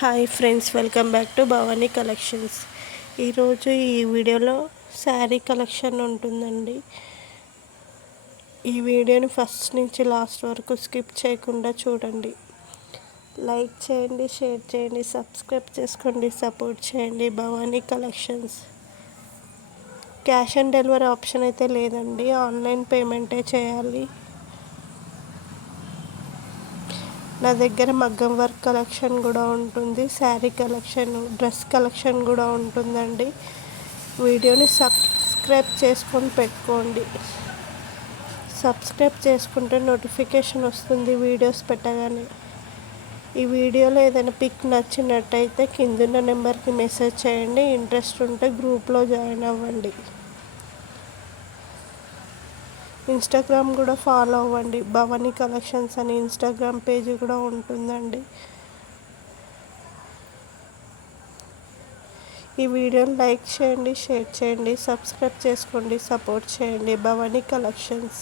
Hi friends, welcome back to Bhavani collections. ఈరోజు ఈ వీడియోలో శారీ కలెక్షన్ ఉంటుందండి. ఈ వీడియోని ఫస్ట్ నుంచి లాస్ట్ వరకు స్కిప్ చేయకుండా చూడండి. లైక్ చేయండి, షేర్ చేయండి, సబ్స్క్రైబ్ చేసుకోండి, సపోర్ట్ చేయండి. Bhavani collections. Cash on delivery option అయితే లేదండి, ఆన్లైన్ పేమెంటే చేయాలి. నా దగ్గర మగ్గం వర్క్ కలెక్షన్ కూడా ఉంటుంది, శారీ కలెక్షన్, డ్రెస్ కలెక్షన్ కూడా ఉంటుందండి. వీడియోని సబ్స్క్రైబ్ చేసుకొని పెట్టుకోండి. సబ్స్క్రైబ్ చేసుకుంటే నోటిఫికేషన్ వస్తుంది వీడియోస్ పెట్టగానే. ఈ వీడియోలో ఏదైనా పిక్ నచ్చినట్టయితే కిందున్న నెంబర్కి మెసేజ్ చేయండి. ఇంట్రెస్ట్ ఉంటే గ్రూప్లో జాయిన్ అవ్వండి. ఇన్స్టాగ్రామ్ కూడా ఫాలో అవ్వండి. భవానీ కలెక్షన్స్ అని ఇన్స్టాగ్రామ్ పేజీ కూడా ఉంటుందండి. ఈ వీడియోని లైక్ చేయండి, షేర్ చేయండి, సబ్స్క్రైబ్ చేసుకోండి, సపోర్ట్ చేయండి. భవానీ కలెక్షన్స్.